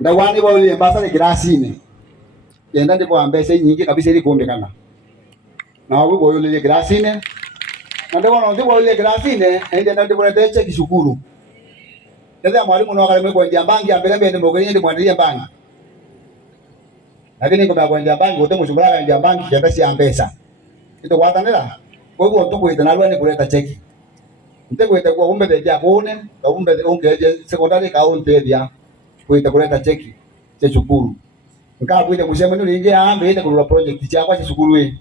ndawani bole mbasa le grasine yenda ndipo ambese nyingi kabisa ili kuombekana na wao boyo le grasine na ndio ndipo ile grasine ende ndipo leteche kishukuru ndio mwalimu na wakale mweko ndia bangi ambele mbele mbogeni ndi mwandilie bangi lakini kwa kwenda bangi wote mshugulaka ndia bangi kiasi ya pesa ito kwatanela kwa hivyo tukuita nalwa ni kuleta cheki ntekwita kwa umbe de jakone na umbe ungeje sekondari kaunti dia kuita kuleta cheki cha shukuru nkabuite kusema nini inge ambe ite kulula project chakwa cha shukuru hii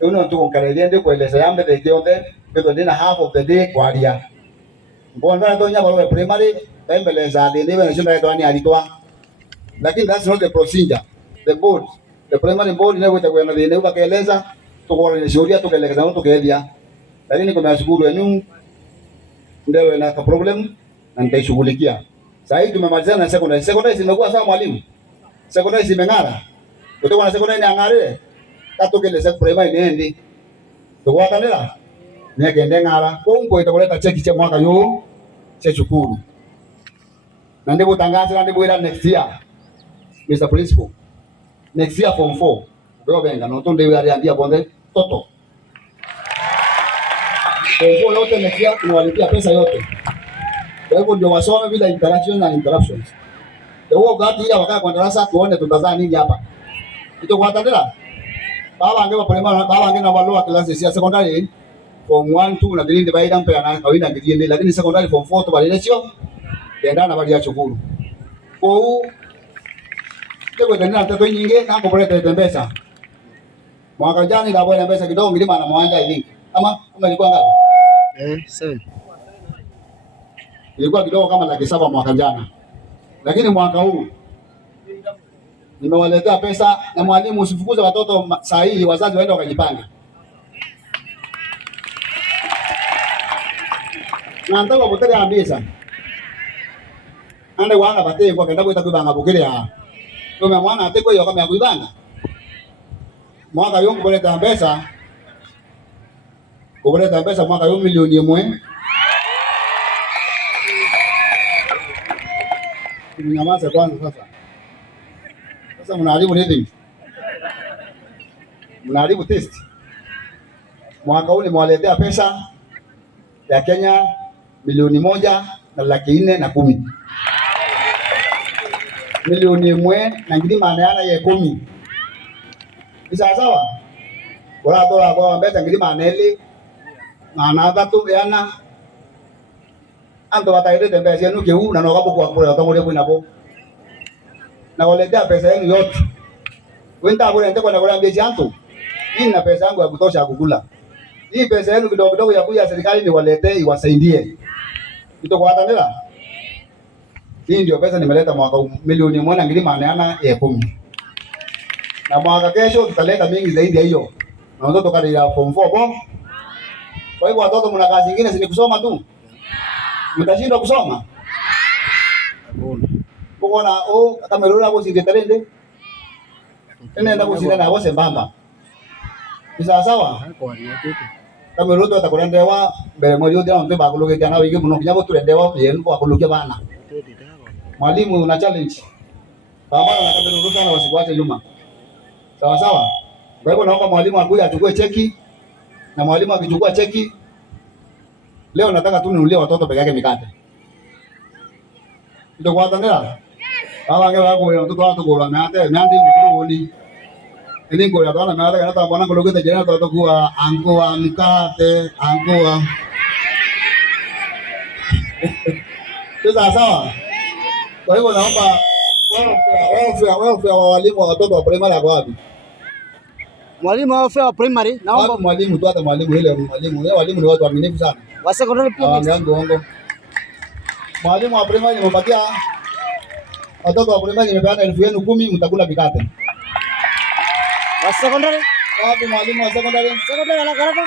uno tukonkarelia ndi kueleza yambe de jonde beto dina half of the day kwa dia mbona ndo nyaba wa primary embeleza de niwe nashunda ito ani alitoa lakini that's not the procedure the primary board ile kuita kwa ndio ile kaeleza tukora sheria tukaeleza na tukaedia lakini kwa shukuru yenu ndio na problem na nitaishughulikia. Sasa hivi tumemalizana na secondary. Secondary zimekuwa sawa mwalimu. Secondary zimeng'ara. Kutoka na secondary ng'are. Katokele sasa primary nendi. Tukwa kanela. Nyeke ndeng'ara. Kongo itakuleta cheki cha mwaka yo cha shukuru. Na ndipo tangazo na ndipo ila next year. Mr. Principal. Next year form 4. Ndio benga no tunde aliambia bonde toto. Kwa yote nekia tunawalipia pesa yote. Kwa hivyo ndio wasome bila interactions na interruptions. Ndio wakati ile wakaa kwa darasa tuone tutazaa nini hapa. Ito kwa tandela. Baba angeba primary, baba angena waloa classes ya secondary form 1 2 na 3 divide ampe na kawaida ngidie lakini secondary form 4 to bali sio. Yenda na bali ya chukuru. Kwa hiyo kwa tandela tatu nyingi na kupeleka tembesa. Mwaka jana ndio bwana pesa kidogo ngilima na mwanja iliki. Ama ilikuwa ngapi? 7. Ilikuwa kidogo kama laki 7 mwaka jana. Lakini mwaka huu nimewaletea pesa na mwalimu usifukuze watoto saa hii wazazi waende wakajipange. Na nataka kutoka ambisa. Ande wanga bate kwa kenda kuita kuibanga bukile ya. Tume mwana ateko hiyo kama ya kuibanga. Mwaka yongo kuleta pesa. Kuleta pesa mwaka yo milioni 1. Mnyamaza kwanza sasa. Sasa mnaharibu nini? Mnaharibu test. Mwaka huu nimewaletea pesa ya Kenya milioni 1,410,000. Milioni 1 na ngidi maana yana ya 10. Ni sawa? Wala dola kwa mbeta ngidi maana ile na tatu yana ando bataire tembe sia nuke u na nokapo kwa kule utamole kwa nabo na waletea pesa yenu yote wenda bora ndio kwa kule mbezi antu hii na pesa yangu ya kutosha kukula hii pesa yenu kidogo kidogo ya kuja serikali ni waletee iwasaidie ito kwa tandela hii ndio pesa nimeleta mwaka milioni 1 ngili maana yana ya 10 na mwaka kesho tutaleta mingi zaidi ya hiyo na watoto kadri form 4 bon. Kwa hivyo watoto mna kazi nyingine si kusoma tu. Mtashindwa kusoma. Mbona kama leo hapo si tetalende. Nenda kusina na hapo sembamba. Ni sawa? Kama leo tutakulendewa mbele moyo ndio ndio bakuluke jana wiki mno kinyabo tulendewa yenu kwa kuluke bana. Mwalimu una challenge. Baba na kama leo sana wasikuache nyuma. Sawa? Kwa hivyo naomba mwalimu akuja achukue cheki. Na mwalimu akichukua cheki leo nataka tu niulie watoto peke yake mikate. Ndio kwa tandela. Baba wangu wako leo mtoto wako kwa mate, miandi mkuru ni. Ili kwa bwana mate kana ta bwana kuloge te jana watoto kwa anko wa mkate, anko wa. Sasa sawa. Kwa hivyo naomba wewe walimu wa watoto wa primary kwa wapi? Mwalimu wa primary naomba mwalimu tu hata mwalimu ile mwalimu leo walimu ni watu waaminifu sana. Wa secondary pia. Wango. Mwalimu wa primary nimepatia watoto wa primary nimepeana 10,010 mtakula mikate. Wa secondary? Wapi mwalimu wa secondary? Secondary la garaba.